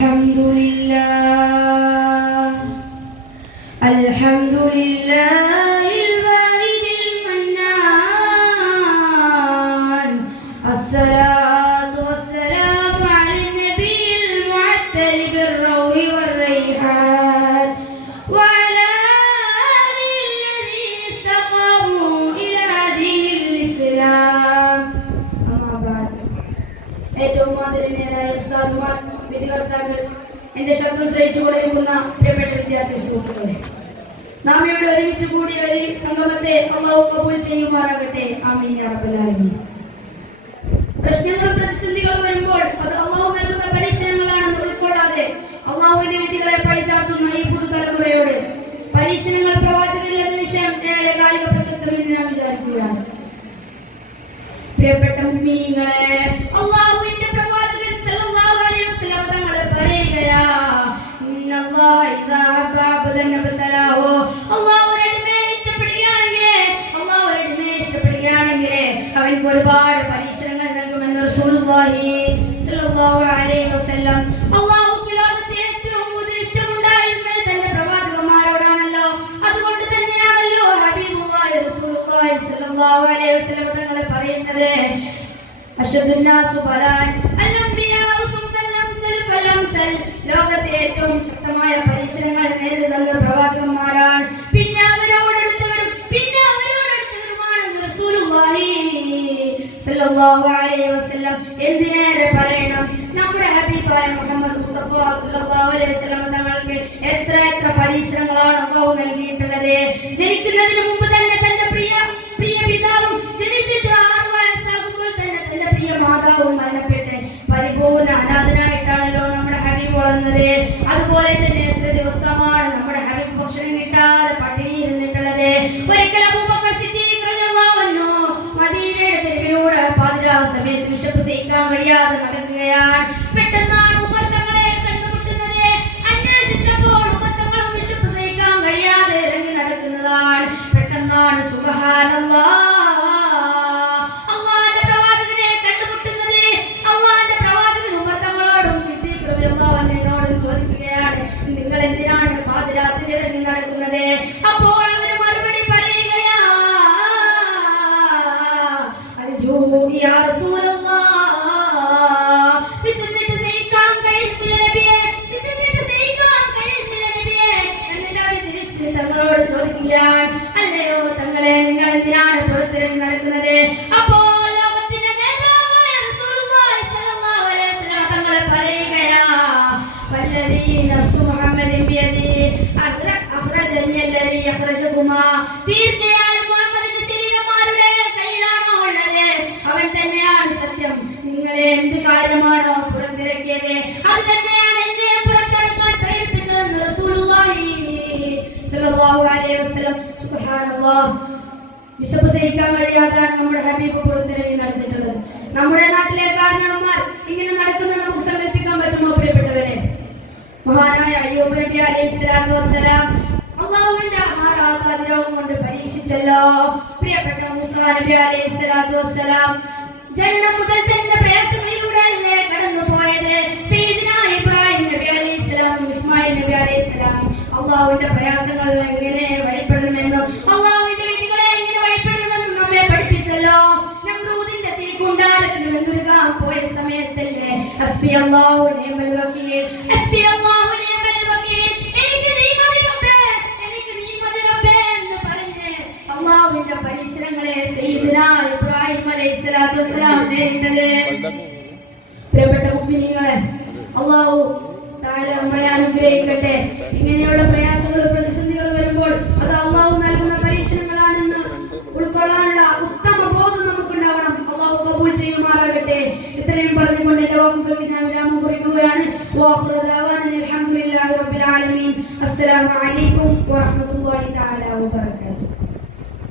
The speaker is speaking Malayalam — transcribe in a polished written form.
الحمد لله الحمد لله الواحد المنان الصلاة والسلام على النبي المعطر بالروح والريحان وعلى آله الذين استقاموا إلى دين الإسلام أما بعد ഏറ്റവും ആദരണീയരായ ഉസ്താദുമാർ, വിധികർത്താക്കൾ, എന്റെ ശബ്ദം ശ്രവിച്ചുകൊണ്ടിരിക്കുന്ന പ്രിയപ്പെട്ട വിദ്യാർത്ഥി സുഹൃത്തുക്കളെ, നാം ഇവിടെ ഒരുമിച്ച് കൂടിയ ഒരു സംഗമത്തെ അല്ലാഹു കബൂൽ ചെയ്യുമാറാകട്ടെ. ആമീൻ യാ റബ്ബൽ ആലമീൻ. പ്രശ്നങ്ങളും പ്രതിസന്ധികളും വരുമ്പോൾ അത് അല്ലാഹു നൽകുന്ന പരീക്ഷണങ്ങളാണെന്ന് ഉൾക്കൊള്ളാതെ അല്ലാഹുവിന്റെ വിധികളെ പഴിചാർത്തുന്ന ഈ പുതുതലമുറയോട് പരീക്ഷണങ്ങൾ പ്രവാചകരിൽ എന്ന വിഷയം ഏറെ കാലിക പ്രസക്തമെന്ന് ഞാൻ വിചാരിക്കുകയാണ്. പ്രിയപ്പെട്ട മുഅ്മിനീങ്ങളെ, അല്ലാഹുവിന്റെ പ്രവാചകൻ സല്ലല്ലാഹു അലൈഹി വസല്ലം തങ്ങൾ പറയുകയാ, ഇന്നല്ലാഹ ഇദാ ഹബ്ബ അബ്ദൻ അബ്തലാഹു, അല്ലാഹു ഒരടിമയെ ഇഷ്ടപ്പെടുകയാണെങ്കിൽ അവൻക്ക് ഒരുപാട് പരീക്ഷണങ്ങൾ നൽകുമെന്ന് റസൂലുള്ളാഹി സല്ലല്ലാഹു അലൈഹി വസല്ലം. അല്ലാഹുവിന്റെ ലോകത്തെ ഏറ്റവും കൂടുതൽ ഇഷ്ടമുണ്ടായിരുന്നത് തന്റെ പ്രവാചകന്മാരോടാണല്ലോ. അതുകൊണ്ട് തന്നെയാണല്ലോ ഹബീബുള്ളാഹി റസൂലുള്ളാഹി സല്ലല്ലാഹു അലൈഹി വസല്ലം തങ്ങൾ പറയുന്നത്, അശദ്ദുന്നാസു ബലാൻ അൽഅംബിയാഉ സുമ്മൽ അംസൽ ഫലംസൽ, ലോകത്തെ ഏറ്റവും ശക്തമായ പരീക്ഷണങ്ങൾ നേരിടുന്ന പ്രവാചകന്മാരാണ്. പിന്നെ അവരോടടുത്തവരുമാണ് റസൂലുള്ളാഹി സല്ലല്ലാഹു അലൈഹി വസല്ലം. എന്തിനേറെ പറയണം, നമ്മുടെ ഹബീബായ മുഹമ്മദ് മുസ്തഫ സല്ലല്ലാഹു അലൈഹി വസല്ലം തങ്ങൾക്ക് എത്ര പരീക്ഷണങ്ങളാണ് അല്ലാഹു നൽകിയിട്ടുള്ളത്. ജനിക്കുന്നതിന് മുമ്പ് തന്നെ തന്റെ പ്രിയ പിതാവും, ജനിച്ചിട്ട് 6 വയസ്സാകുമ്പോൾ തന്നെ തന്റെ പ്രിയ മാതാവും മരണപ്പെട്ട് പരിപൂർണ്ണ അനാഥനായിട്ടാണല്ലോ നമ്മുടെ ഹബീബ് വളർന്നത്. അതുപോലെ തന്നെ എത്ര ദിവസമാണ് നമ്മുടെ ഹബീബ് ഭക്ഷണം കിട്ടാതെ പട്ടിണി ഇരുന്നിട്ടുള്ളത്. ഒരിക്കൽ അബൂബക്കർ സിദ്ദീഖ് റളിയല്ലാഹു അൻഹു മദീനയുടെ തെരുവിലൂടെ പാതിരാ സമയത്ത് വിശപ്പ് സഹിക്കാൻ കഴിയാതെ നടക്കുകയാണ്. പെട്ടെന്നാണ് ഉമർ തങ്ങളെ കണ്ടുമുട്ടുന്നത്. അന്വേഷിച്ചപ്പോൾ ഉമർ തങ്ങളും വിശപ്പ് സഹിക്കാൻ കഴിയാതെ ഇറങ്ങി നടക്കുന്നതാണ്. പെട്ടെന്നാണ് സുബ്ഹാനല്ലാഹ് അല്ലാഹുവിന്റെ പ്രവാചകനെ കണ്ടുമുട്ടുന്നത്. അല്ലാഹുവിന്റെ പ്രവാചകൻ ഉമർ തങ്ങളോടും സിദ്ദീഖ് റളിയല്ലാഹു അൻഹുവിനോടും ചോദിക്കുകയാണ്, നിങ്ങൾ എന്തിനാണ് പാതിരാത്രി ഇറങ്ങി നടക്കുന്നത്? അപ്പോൾ അവർ മറുപടി പറയുകയാ, അൽജൂഇ യാ റസൂലല്ലാഹ്, വിശന്നിട്ട് സഹിക്കാൻ കഴിയുന്നില്ല നബിയേ, വിശന്നിട്ട് സഹിക്കാൻ കഴിയുന്നില്ല നബിയേ. എന്നിട്ട് അവർ തിരിച്ച് തങ്ങളോട് ചോദിക്കുകയാണ്, അല്ലയോ തങ്ങളെ, നിങ്ങൾ എന്തിനാണ് പുറത്തിറങ്ങി നടക്കുന്നത്? അപ്പോൾ ലോകത്തിന്റെ നേതാവായ റസൂലുള്ളാഹി സ്വല്ലല്ലാഹു അലൈഹി വസല്ലം തങ്ങൾ പറയുകയാ, വല്ലദീ നഫ്സു മുഹമ്മദിൻ ബിയദി അഖ്റജനി അല്ലദീ അഖ്റജകുമാ, തീർച്ചയായും മുഹമ്മദിന്റെ ശരീരമാരുടെ കയ്യിലാണോ ഉള്ളത് അവൻ തന്നെയാണ് സത്യം. നിങ്ങളെ എന്ത് കാര്യമാണോ പുറത്തിറക്കിയത് അത് തന്നെയാണ് എന്നെ പുറത്തിറക്കാൻ പ്രേരിപ്പിച്ചതെന്ന് റസൂലുള്ളാഹി സല്ലല്ലാഹു അലൈഹി വസല്ലം. സുബ്ഹാനല്ലാഹ്, വിശപ്പ് സഹിക്കാൻ കഴിയാതാണ് നമ്മുടെ ഹബീബ് പുറത്തിറങ്ങി നടന്നിട്ടുള്ളത്. നമ്മുടെ നാട്ടിലെ കാരണവന്മാർ ഇങ്ങനെ നടക്കുന്നത് നമുക്ക് സങ്കല്പിക്കാൻ പറ്റുമോ പ്രിയപ്പെട്ടവരെ? മഹാനായ അയ്യൂബ് നബി അലൈഹിസ്സലാത്തു വസ്സലാം അല്ലാഹുവിന്റെ മാറാത്ത അനുഗ്രഹം കൊണ്ട് പരീക്ഷിച്ചല്ലോ. പ്രിയപ്പെട്ട മൂസാ നബി അലൈഹിസ്സലാത്തു വസ്സലാം ജനനം മുതൽ തന്നെ പ്രയാസങ്ങളിലൂടെ അല്ലേ കടന്നുപോയത്. സയ്യിദ്നാ ഇബ്രാഹിം നബി അലൈഹിസ്സലാം, ഇസ്മായിൽ നബി അലൈഹിസ്സലാം അല്ലാഹുവിന്റെ പ്രയാസങ്ങൾ എങ്ങനെ വഴിപ്പെടണമെന്നും അല്ലാഹുവിന്റെ വിധികളെ എങ്ങനെ വഴിപ്പെടണമെന്നും നമ്മെ പഠിപ്പിച്ചല്ലോ. നമ്രൂദിന്റെ തീക്കുണ്ടാരത്തിൽ വെന്തുരുകാൻ പോയ സമയത്തല്ലേ ഹസ്ബി അല്ലാഹു നിഅമൽ വകീൽ, ഹസ്ബി അല്ലാഹു നിഅമൽ വകീൽ, എനിക്ക് നീ മതി റബ്ബേ, എനിക്ക് നീ മതി റബ്ബേ എന്ന് പറഞ്ഞ് അല്ലാഹുവിന്റെ പരീക്ഷണങ്ങളെ സയ്യിദ്നാ ഇബ്രാഹിം അലൈഹിസ്സലാത്തു വസ്സലാം നേരിട്ടത്. പ്രിയപ്പെട്ട മുഅ്മിനീങ്ങളെ, അല്ലാഹു തആല നമ്മളെ അനുഗ്രഹിക്കട്ടെ. ഇങ്ങനെയുള്ള പ്രയാസങ്ങളും പ്രതിസന്ധികളും വരുമ്പോൾ അത് അല്ലാഹു നൽകുന്ന പരീക്ഷണങ്ങളാണെന്ന് ഉൾക്കൊള്ളാനുള്ള ഉത്തമ ബോധം നമുക്കുണ്ടാവണം. അല്ലാഹു കബൂൽ ചെയ്യുമാറാകട്ടെ. ഇത്രയും പറഞ്ഞുകൊണ്ട് എന്റെ വാക്കുകൾ ഞാൻ വിരാമം കുറിക്കുകയാണ്. വആഖിറു ദഅവാനാ അൽഹംദുലില്ലാഹി റബ്ബിൽ ആലമീൻ. അസ്സലാമു അലൈക്കും വറഹ്മത്തുള്ളാഹി തആല.